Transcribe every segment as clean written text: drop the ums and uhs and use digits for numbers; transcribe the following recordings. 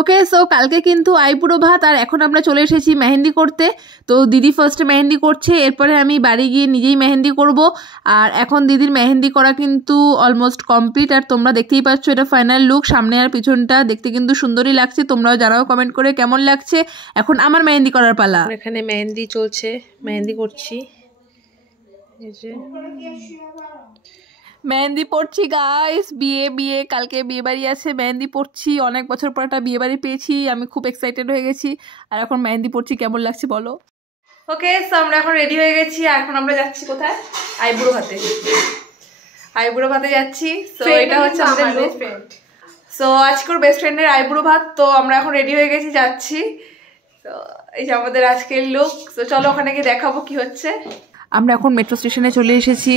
ওকে, so কালকে কিন্তু আইবুড়ো ভাত আর এখন আমরা চলে এসেছি মেহেন্দি করতে। তো দিদি ফার্স্টে মেহেন্দি করছে, এরপরে আমি বাড়ি গিয়ে নিজেই মেহেন্দি করব। আর এখন দিদির মেহেন্দি করা কিন্তু অলমোস্ট কমপ্লিট, আর তোমরা দেখতেই পাচ্ছ এটা ফাইনাল লুক। সামনে আর পিছনটা দেখতে কিন্তু সুন্দরই লাগছে, তোমরাও জানাও কমেন্ট করে কেমন লাগছে। এখন আমার মেহেন্দি করার পালা। এখানে মেহেন্দি চলছে, মেহেন্দি করছি, মেহেন্দি পড়ছি গাইস। বিয়ে কালকে বিয়ে বাড়ি আছে, মেহেন্দি পড়ছি। অনেক বছর পর একটা বিয়ে বাড়ি পেয়েছি, আমি খুব এক্সাইটেড হয়ে গেছি। আর এখন মেহেন্দি পড়ছি, কেমন লাগছে বলো। ওকে, সো আমরা এখন রেডি হয়ে গেছি, আর এখন আমরা যাচ্ছি কোথায়? আইবুড়ো ভাতে। আইবুড়ো ভাতে যাচ্ছি। সো এটা হচ্ছে আমাদের বেস্ট ফ্রেন্ড। সো আজকের বেস্ট ফ্রেন্ডের আইবুড়ো ভাত। তো আমরা এখন রেডি হয়ে গেছি, যাচ্ছি। তো এই যে আমাদের আজকের লুক। তো চলো ওখানে গিয়ে দেখাবো কি হচ্ছে। আমরা এখন মেট্রো স্টেশনে চলে এসেছি,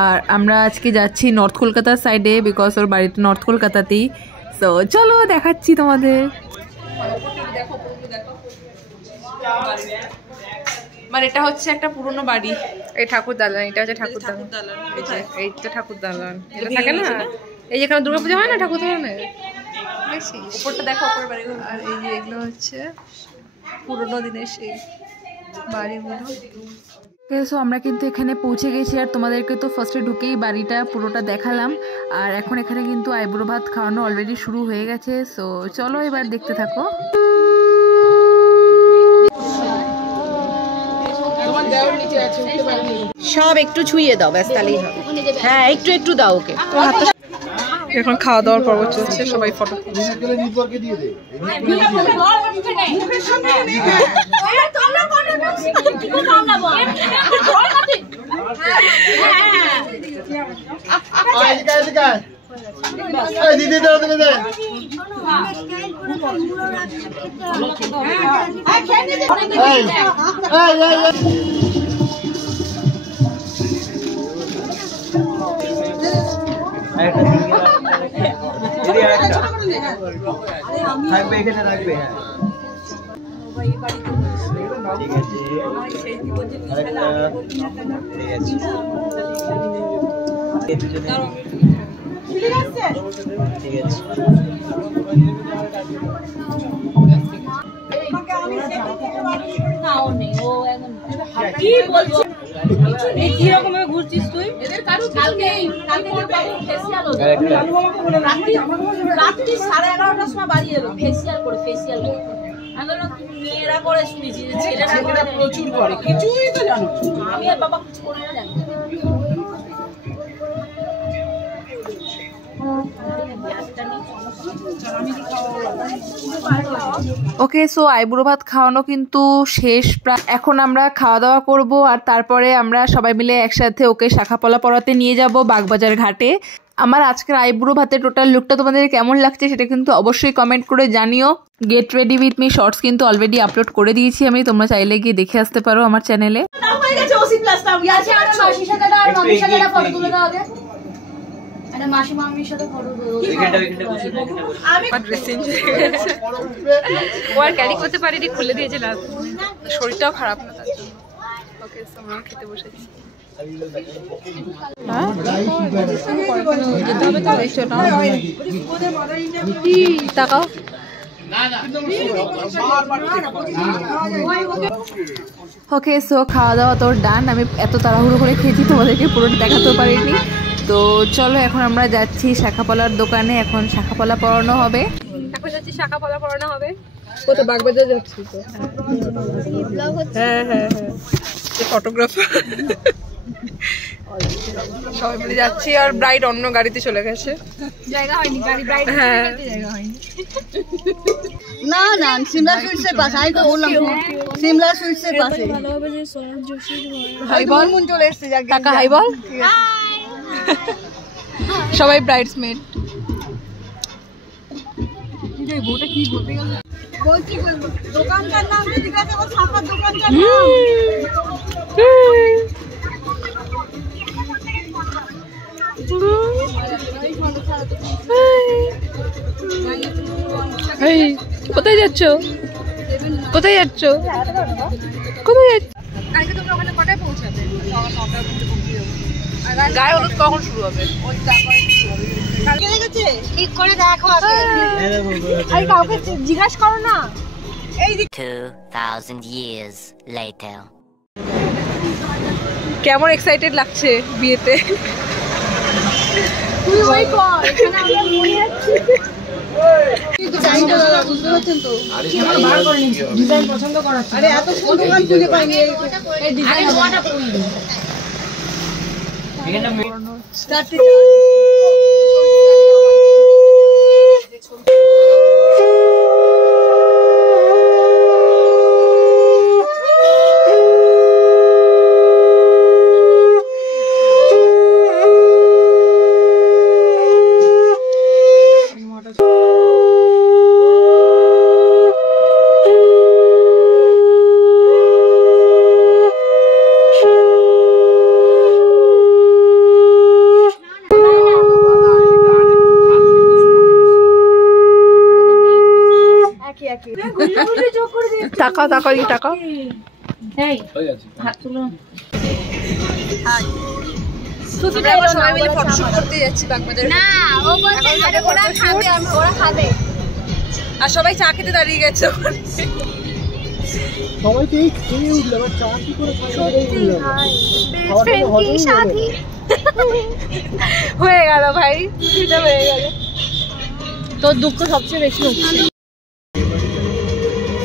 আর আমরা আজকে যাচ্ছি নর্থ কলকাতার সাইডে, বিকজ ওর বাড়িটা নর্থ কলকাতাতেই। সো চলো দেখাচ্ছি তোমাদের। মানে এটা হচ্ছে একটা পুরনো বাড়ি, এই ঠাকুর দালান, এটা হচ্ছে ঠাকুর দালান, এইটা ঠাকুর দালান, এটা থাকে না এই যেখানে দুর্গাপূজা হয় না ঠাকুর দালানের, উপরটা দেখো, উপরের বাড়িগুলো। আর এই যে এগুলো হচ্ছে পুরনো দিনের সেই বাড়িগুলো। সো আমরা কিন্তু এখানে পৌঁছে গেছি, আর তোমাদেরকে তো ফার্স্টে ঢুকেই বাড়িটা পুরোটা দেখালাম। আর এখন এখানে কিন্তু আইবুড়ো ভাত খাওয়ানো অলরেডি শুরু হয়ে গেছে। সো চলো এবার দেখতে থাকো। সব একটু ছুঁয়ে দাও, ব্যাস তাহলেই হবে। হ্যাঁ, একটু একটু দাও ওকে। এখন খাওয়া দাওয়ার পর্ব চলছে, সবাই ফটো। থাকবে এখানে রাখবে। হ্যাঁ ঠিক আছে, ঠিক আছে। কিরকম ঘুরছিস তুই? রাত্রি 11:30টার সময় বাড়ি এলো, ফেসিয়াল করে মেয়েরা করে শুনেছি, ছেলেরা প্রচুর করে, কিছুই তো জানো। আমি আর বাবা কিছু করে না জানি। ওকে, সো আইবুড়ো ভাত খাওয়ানো কিন্তু শেষ প্রায়। এখন আমরা খাওয়া দাওয়া করব, আর তারপরে আমরা সবাই মিলে একসাথে ওকে শাখাপলা পরাতে নিয়ে যাব বাগবাজার ঘাটে। আমার আজকের আইবুড়ো ভাতের টোটাল লুকটা তোমাদের কেমন লাগছে সেটা কিন্তু অবশ্যই কমেন্ট করে জানিও। Get ready with me shorts কিন্তু অলরেডি আপলোড করে দিয়েছি আমি, তোমরা চাইলে গিয়ে দেখে আসতে পারো আমার চ্যানেলে। মাসি মামির সাথে ফটো ক্যারি করতে পারিনি, খুলে দিয়েছিলাম, শরীরটাও খারাপ না। ওকে, আমরা খেতে বসেছি। তাকাও। ওকে, সো খাওয়া দাওয়া তো ডান। আমি এত তাড়াহুড়ো করে খেয়েছি তোমাদেরকে পুরো দেখাতেও পারিনি। তো চলো এখন আমরা যাচ্ছি শাখাপলার দোকানে, এখন শাখাপলা পরানো হবে। এখন যাচ্ছি শাখাপলা পরানো হবে। কোথায়? বাগবাজার যাচ্ছি তো। হ্যাঁ হ্যাঁ হ্যাঁ, ফটোগ্রাফার সবাই মিলে যাচ্ছি, আর ব্রাইড অন্য গাড়িতে চলে গেছে, জায়গা হয়নি গাড়ি, ব্রাইড জায়গা হয়নি। না না, সিমলা সুইটসের পাশে, আমি তো বললাম সিমলা সুইটসের পাশে। ভালো হবে যে সোনার জোশী হাই বল, মন চলে এসেছে, কাকা হাই বল। সবাই ব্রাইডসমেড। বউটা কি বলতে গেল? বলছি দোকানটার নাম যদি কাছে ও ছাপার দোকানটার নাম। কোথায় যাচ্ছ? কোথায় যাচ্ছ? কোথায় যাচ্ছ? কালকে তোমরা ওখানে কটায় পৌঁছাবে? গায়ে হলুদ কখন শুরু হবে? কালকে দেখেছে ঠিক করে দেখো আগে। আরে কাউকে জিজ্ঞাসা করো না। এই 2000 years later. কেমন এক্সাইটেড লাগছে বিয়েতে? তুই ওই কর, এখানে আমরা মনে যাচ্ছি। বুঝতে পারছেন তো? ডিজাইন পছন্দ করা। আরে এত সুন্দর গান খুঁজে পাইনি এই ডিজাইন। স্টার্ট টাকা টাকা এই টাকা সবাই মিলে ফটোশুট করতে যাচ্ছি বাগবাজারে। না ও বলছে ওরা খাবে, ওরা খাবে। আর সবাই চা খেতে দাঁড়িয়ে গেছে। সবাই তো এই খেয়ে উঠলো, আবার চা কি করে খাবে? হয়ে গেল ভাই, এটা হয়ে গেল। তোর দুঃখ সবচেয়ে বেশি হচ্ছে।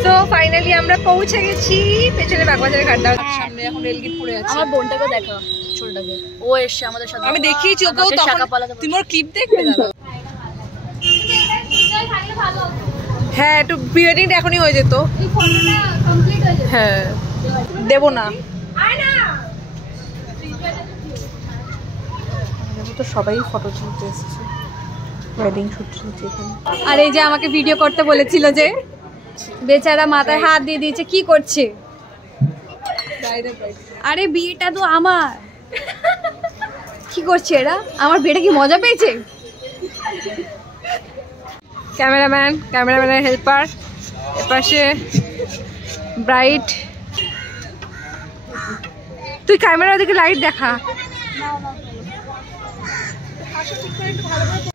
তো ফাইনালি আমরা পৌঁছে গেছি পেছনে বাগবাজারের ঘাটটা, সামনে এখন রেলগেট পড়ে আছে। আমার বোনটাকে দেখা, ছোটটাকে, ও এসছে আমাদের সাথে। আমি দেখিয়েছি ওকেও, তখন তুমি ওর ক্লিপ দেখবে দাদা। হ্যাঁ, একটু প্রি ওয়েডিংটা এখনই হয়ে যেত। হ্যাঁ দেবো না তো, সবাই ফটো তুলতে এসেছে, ওয়েডিং শুট চলছে এখানে। আর এই যে আমাকে ভিডিও করতে বলেছিল, যে বেচারা মাথায় হাত দিয়ে দিয়েছে, কি করছে? আরে বিয়েটা তো আমার, কি করছে এরা? আমার বিয়েটা কি মজা পেয়েছে? ক্যামেরাম্যানের হেল্পার, এপাশে ব্রাইড। তুই ক্যামেরার দিকে লাইট দেখা।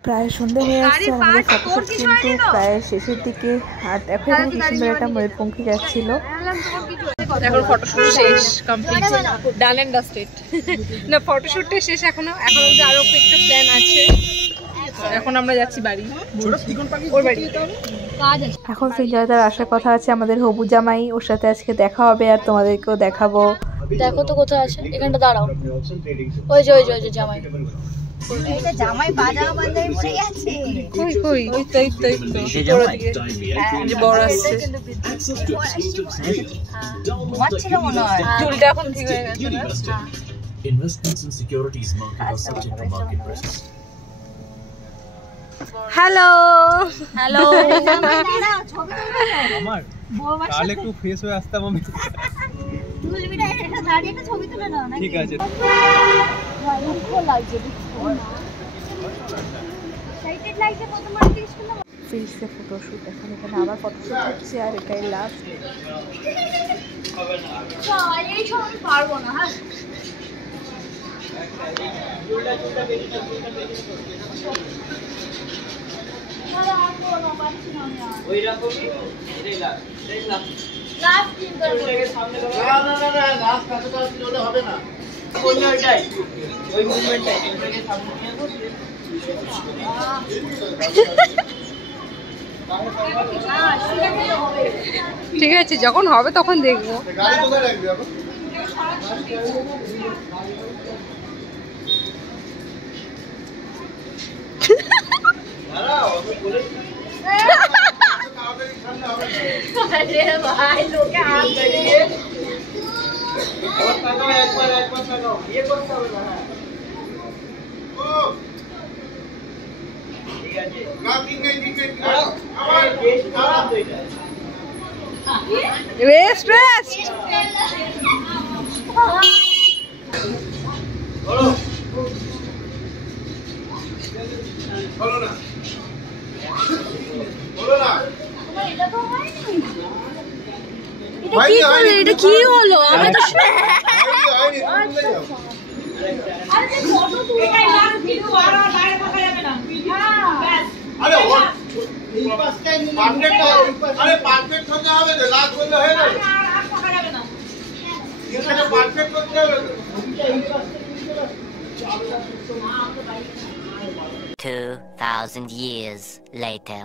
প্রায় সন্ধ্যা হয়ে আসছে, আমাদের ফটোশুট কিন্তু প্রায় শেষের দিকে। আর দেখো এখানে কি সুন্দর একটা ময়ূরপঙ্খী যাচ্ছিল। এখন ফটোশুট শেষ, কমপ্লিট, ডান এন্ড ডাস্টেড। না, ফটোশুটটা শেষ এখনো, এখন আরো একটু প্ল্যান আছে। এখন আমরা যাচ্ছি বাড়ি, ওর বাড়ি। এখন সিনজয়দার আসার কথা আছে, আমাদের হবু জামাই, ওর সাথে আজকে দেখা হবে আর তোমাদেরকেও দেখাবো। দেখো তো কোথায় আছে, এখানটা দাঁড়াও। ওই যে ওই যে জামাই, এইটা জামাই বাজানো বাজাই পড়ে গেছে। কই কই, ওই তো যে বড় আসছে, মারছিল মনে হয়। চুলটা এখন ঠিক হয়ে গেছে না? Investments in securities market are subject to market risks. Hello hello, আমার তাহলে একটু ফ্রেশ হয়ে আসতাম আমি। ঠিক আছে। ফিরছে ফটোশুট, এখন এখানে আবার ফটোশুট হচ্ছে আর এটাই লাস্ট। পারবো না। হ্যাঁ, ঠিক আছে, যখন হবে তখন দেখবো। ভাই লোকে হাত ধরিয়ে রেস্ট রেস্ট। এটা কি হলো? পারফেক্ট হতে হবে তো, লাভ করলে হয়ে যাবে। পারফেক্ট করতে হবে। 2,000 years later.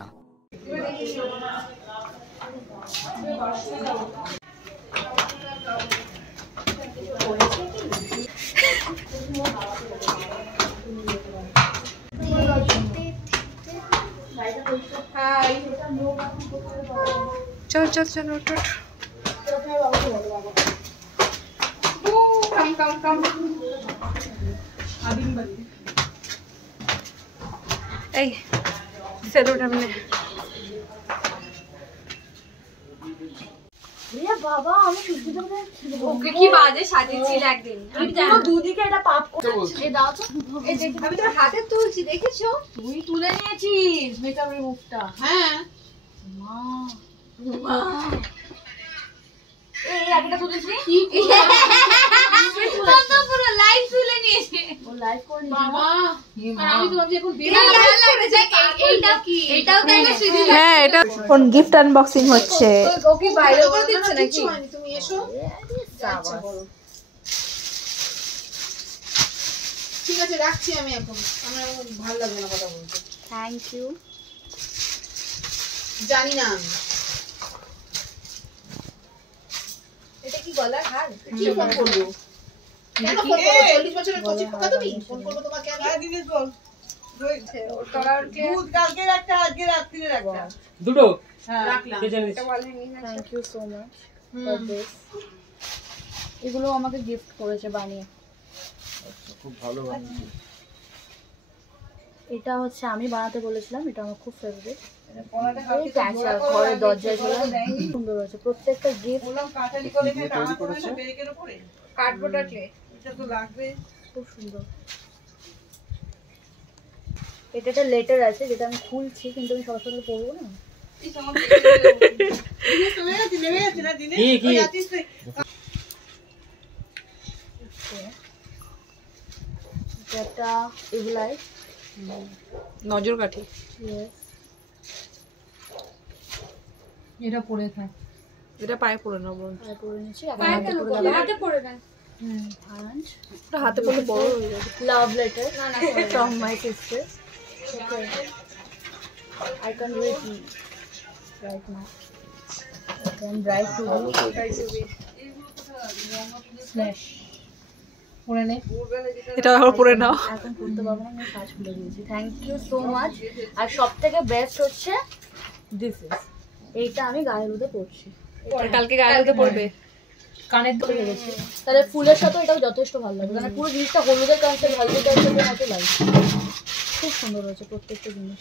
চল চল চল ওঠ ওঠ। কাম কাম কাম। এই সেলুট हमने বাবা আমি ওকে কি বাজে সাজিয়েছিল একদিন। আমি জানো দুদিকে এটা পাপ করছে। এই দাও তো। এই দেখি আমি তোর হাতে তুলছি দেখেছো? তুই তুলে নিয়েছিস মেকআপ রিমুভটা। হ্যাঁ মা মা এই একটা তুলেছি কি তো পুরো লাইভ তুলে নিয়েছে। ও লাইভ করে নিয়েছে বাবা আর আমি তো ভাবছি এখন এইটাও দেখবে সিধি। হ্যাঁ এটা কোন গিফট আনবক্সিং হচ্ছে। ওকে বাইরে করে দিচ্ছে নাকি? তুমি এসো আচ্ছা বলো ঠিক আছে রাখছি আমি এখন আমার ভালো লাগবে না কথা বলতে থ্যাংক ইউ। জানি না আমি এটা কি গলার হার? কি ফোন করবো কেন ফোন করবো 40 বছরের কচি পোকা তুমি ফোন করবো তোমাকে আমি দিদির বল দুটো রাখলাম thank you so much for this. এগুলো আমাকে গিফট করেছে বানিয়ে। খুব ভালো বানিয়েছে। এটা হচ্ছে আমি বানাতে বলেছিলাম, এটা আমার খুব ফেভারিট। এই ক্যাচার ঘরের দরজায় ছিল, সুন্দর হয়েছে প্রত্যেকটা গিফট। কার্ডবোর্ডার ক্লে এটা তো লাগবে খুব সুন্দর। এটা একটা লেটার আছে যেটা আমি খুলছি কিন্তু আমি সরাসরি পড়বো না। একটা এগুলাই নজর কাঠি। এটা পড়ে থাক এটা পায়ে পড়ে নেবো। পরে নিচ্ছি হাতে পড়ে না। ওটা হাতে পড়লে বড় হয়ে যাবে। Love letter from my sister. I can read right now. I can write to you. Smash. পড়ে নে এটা এখন পড়ে নাও। এখন পড়তে পারবো না, আমি কাজ খুলে দিয়েছি। Thank you so much. আর সব থেকে বেস্ট হচ্ছে দিস ইজ, এইটা আমি গায়ে হলুদে পড়ছি। কালকে গায়ে হলুদে পড়বে। কানের ধরে গেছে, তাহলে ফুলের সাথে এটাও যথেষ্ট ভালো লাগবে। মানে পুরো জিনিসটা হলুদের কাছে হলুদের টাইপের মতো লাগে। খুব সুন্দর হয়েছে প্রত্যেকটা জিনিস।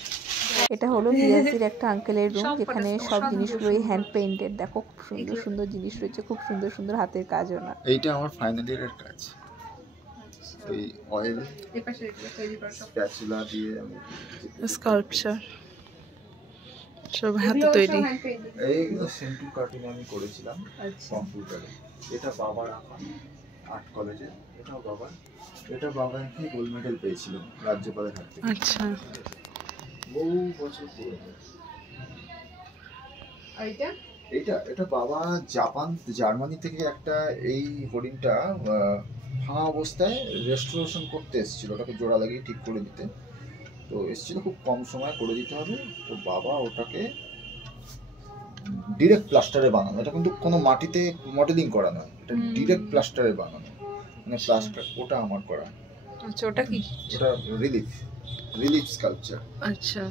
এটা হলো হিয়াজির একটা আঙ্কেলের রুম, যেখানে সব জিনিসগুলোই হ্যান্ড পেইন্টেড। দেখো খুব সুন্দর সুন্দর জিনিস রয়েছে, খুব সুন্দর সুন্দর হাতের কাজও না। এইটা আমার ফাইনাল ইয়ারের কাজ। ওই অয়েল স্প্যাচুলা দিয়ে আমি স্কাল্পচার সব হাতে তৈরি। এইগুলো সেন্টু কাটিং আমি করেছিলাম কম্পিউটারে। এটা বাবার আর্ট কলেজে, এটাও বাবার। এটা বাবা কি গোল্ড মেডেল পেয়েছিল রাজ্যপালের হাত থেকে। আচ্ছা বহু বছর পুরনো। আর এটা এটা বাবা জার্মানি থেকে একটা এই হরিণটা ভাঙা অবস্থায় রেস্টোরেশন করতে এসেছিল, ওটাকে জোড়া লাগিয়ে ঠিক করে দিতে। তো এসেছিল, খুব কম সময় করে দিতে হবে। তো বাবা ওটাকে ডিরেক্ট প্লাস্টারে বানানো, এটা কিন্তু কোনো মাটিতে মডেলিং করা নয়, এটা ডিরেক্ট প্লাস্টারে বানানো, মানে প্লাস্টার। ওটা আমার করা। আচ্ছা ওটা কি? ওটা রিলিফ স্কাল্পচার। আচ্ছা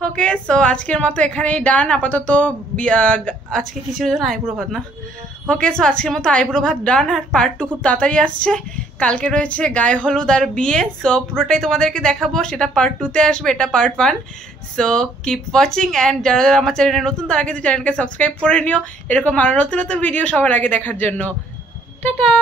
ওকে, সো আজকের মতো এখানেই ডান আপাতত। আজকে কিছু জন্য আইবুড়ো ভাত না। ওকে, সো আজকের মতো আইবুড়ো ভাত ডান। আর পার্ট 2 খুব তাড়াতাড়ি আসছে। কালকে রয়েছে গায়ে হলুদ আর বিয়ে, সো পুরোটাই তোমাদেরকে দেখাবো। সেটা পার্ট 2-তে আসবে, এটা part 1। So keep watching, and যারা যারা আমার চ্যানেলে নতুন তারা কিন্তু চ্যানেলকে সাবস্ক্রাইব করে নিও এরকম আরও নতুন নতুন ভিডিও সবার আগে দেখার জন্য। টাটা।